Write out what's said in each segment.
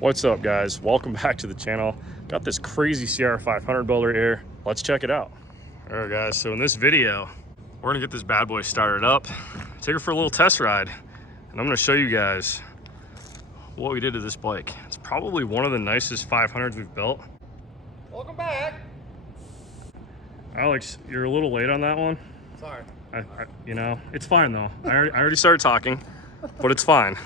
What's up, guys? Welcome back to the channel. Got this crazy CR500 builder here. Let's check it out. All right, guys, so in this video, we're gonna get this bad boy started up, take her for a little test ride, and I'm gonna show you guys what we did to this bike. It's probably one of the nicest 500s we've built. Welcome back. Alex, you're a little late on that one. Sorry. You know, it's fine though. I already started talking, but it's fine.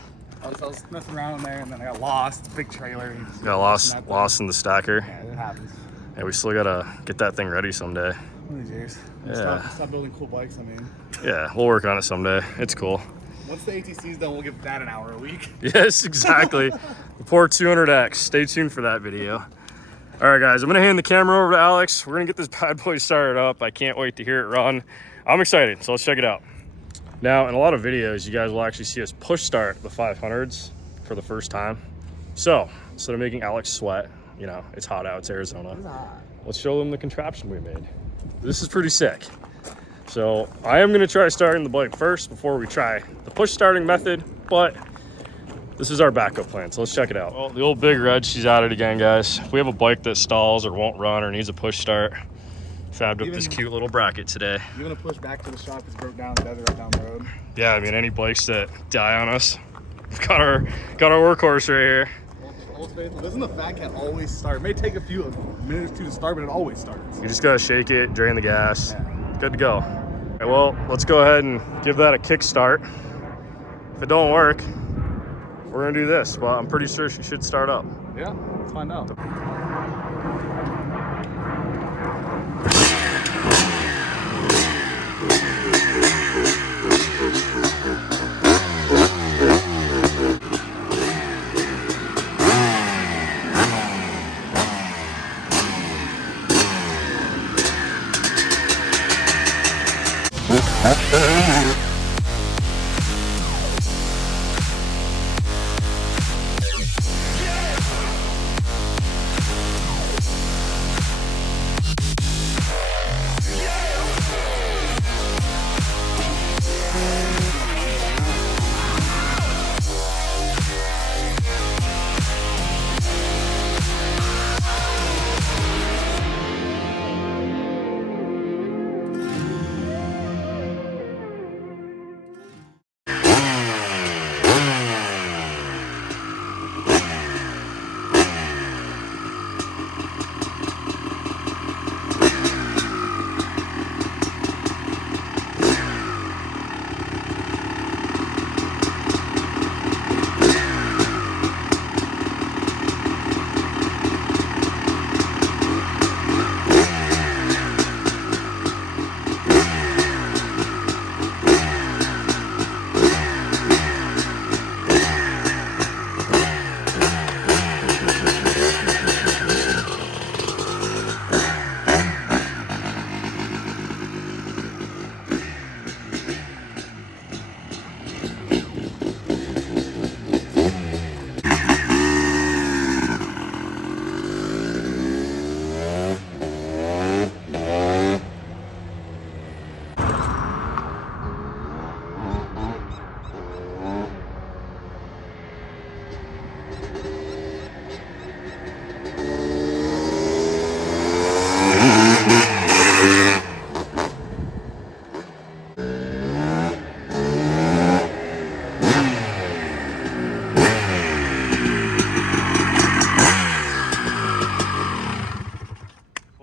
I was messing around in there and then I got lost. Big trailer. Got lost in the stacker. Yeah, it happens. Yeah, we still gotta get that thing ready someday. One of these years. Yeah. Stop building cool bikes, I mean. Yeah, we'll work on it someday. It's cool. Once the ATC's done, we'll give that an hour a week. Yes, exactly. The poor 200X. Stay tuned for that video. All right, guys, I'm gonna hand the camera over to Alex. We're gonna get this bad boy started up. I can't wait to hear it run. I'm excited, so let's check it out. Now, in a lot of videos, you guys will actually see us push start the 500s for the first time. So instead of making Alex sweat, you know, it's hot out, it's Arizona. Let's show them the contraption we made. This is pretty sick. So I am gonna try starting the bike first before we try the push starting method, but this is our backup plan, so let's check it out. Well, the old Big Red, she's at it again, guys. If we have a bike that stalls or won't run or needs a push start, fabbed up this cute little bracket today. You're gonna push back to the shop, it's broke down in the desert right down the road. Yeah, I mean, any bikes that die on us, we've got our workhorse right here. Doesn't the Fat Cat always start? It may take a few minutes to start, but it always starts. You just gotta shake it, drain the gas. Yeah. Good to go. All right, well, let's go ahead and give that a kick start. If it don't work, we're gonna do this, but I'm pretty sure she should start up. Yeah, let's find out.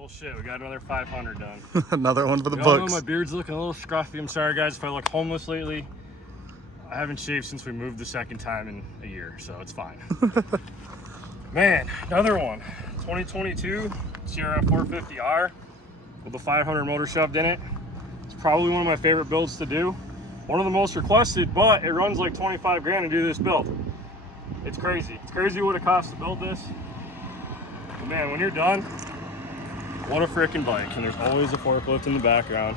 Shit, we got another 500 done. Another one for the You all know books. my beard's looking a little scruffy. I'm sorry, guys, if I look homeless lately. I haven't shaved since we moved the second time in a year, so it's fine. Man, another one. 2022 CR500R with a 500 motor shoved in it. It's probably one of my favorite builds to do. One of the most requested, but it runs like 25 grand to do this build. It's crazy. It's crazy what it costs to build this. But man, when you're done, what a freaking bike. And there's always a forklift in the background.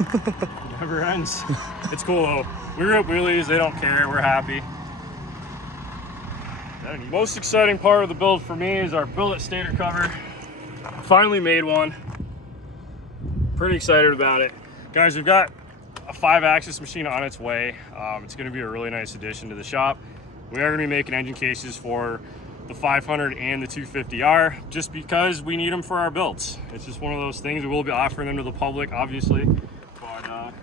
It never ends. It's cool though. We rip wheelies, they don't care, we're happy. Most exciting part of the build for me is our billet stator cover. Finally made one. Pretty excited about it. Guys, we've got a 5-axis machine on its way. It's gonna be a really nice addition to the shop. We are gonna be making engine cases for the 500 and the 250R, just because we need them for our builds. It's just one of those things. We will be offering them to the public, obviously. But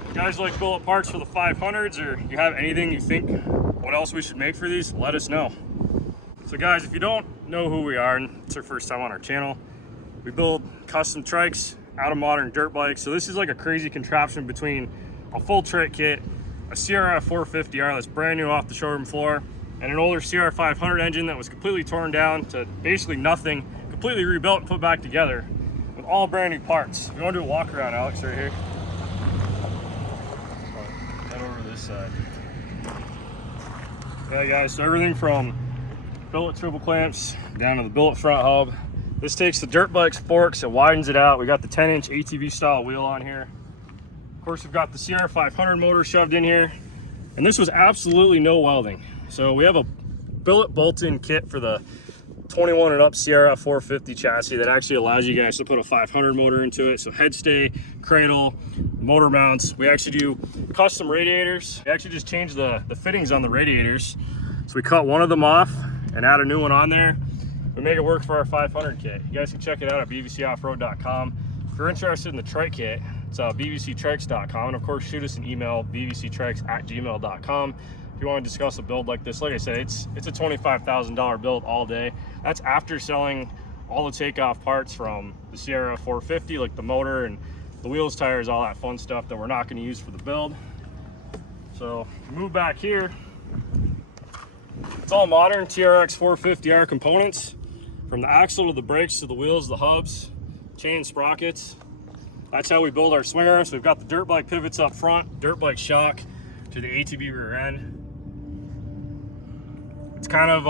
if you guys like billet parts for the 500s, or you have anything you think what else we should make for these, let us know. So guys, if you don't know who we are and it's your first time on our channel, we build custom trikes out of modern dirt bikes. So this is like a crazy contraption between a full trike kit, a CR500R that's brand new off the showroom floor, and an older CR500 engine that was completely torn down to basically nothing, completely rebuilt and put back together with all brand new parts. You want to do a walk around, Alex, right here? Head over to this side. Yeah guys, so everything from billet triple clamps down to the billet front hub. This takes the dirt bike's forks and widens it out. We got the 10-inch ATV style wheel on here. Of course, we've got the CR500 motor shoved in here, and this was absolutely no welding. So we have a billet bolt-in kit for the 21 and up CR450 chassis that actually allows you guys to put a 500 motor into it. So head stay, cradle, motor mounts. We actually do custom radiators. We actually just changed the fittings on the radiators. So we cut one of them off and add a new one on there. We make it work for our 500 kit. You guys can check it out at bbcoffroad.com. If you're interested in the trike kit, it's bbctrikes.com. And of course, shoot us an email, bbctrikes@gmail.com. If you want to discuss a build like this. Like I said, it's a $25,000 build all day. That's after selling all the takeoff parts from the CR450, like the motor and the wheels, tires, all that fun stuff that we're not going to use for the build. So move back here. It's all modern TRX 450R components, from the axle to the brakes to the wheels, the hubs, chain sprockets. That's how we build our swing arms. So we've got the dirt bike pivots up front, dirt bike shock to the ATV rear end. It's kind of,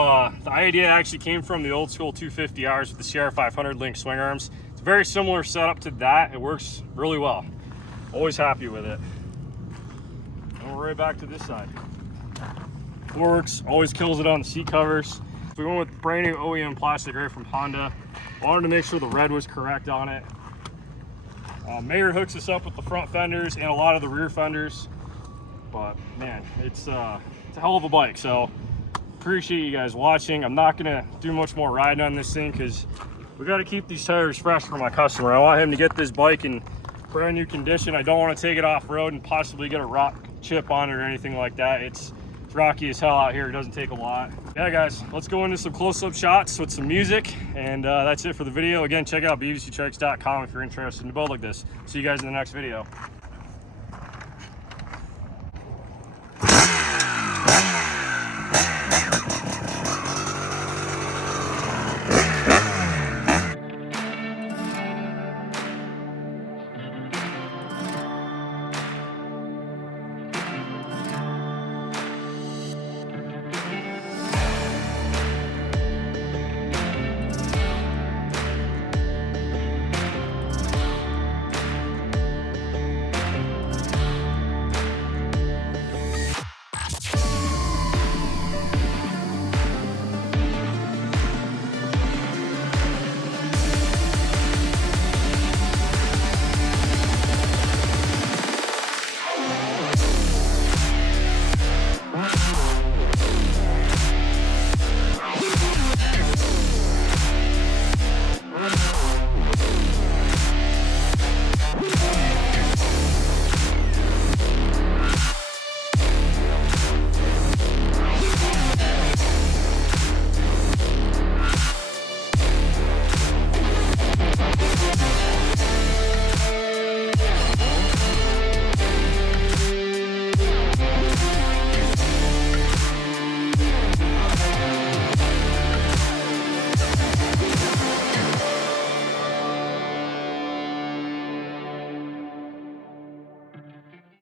the idea actually came from the old school 250Rs with the CR500 link swing arms. It's a very similar setup to that. It works really well. Always happy with it. And we're right back to this side. Works, always kills it on the seat covers. We went with brand new OEM plastic right from Honda. Wanted to make sure the red was correct on it. Mayer hooks us up with the front fenders and a lot of the rear fenders. But man, it's a hell of a bike. So appreciate you guys watching. I'm not gonna do much more riding on this thing because we got to keep these tires fresh for my customer. I want him to get this bike in brand new condition. I don't want to take it off road and possibly get a rock chip on it or anything like that. It's rocky as hell out here. It doesn't take a lot. Yeah guys, let's go into some close-up shots with some music, and that's it for the video. Again, check out bbctrikes.com if you're interested in a build like this. See you guys in the next video.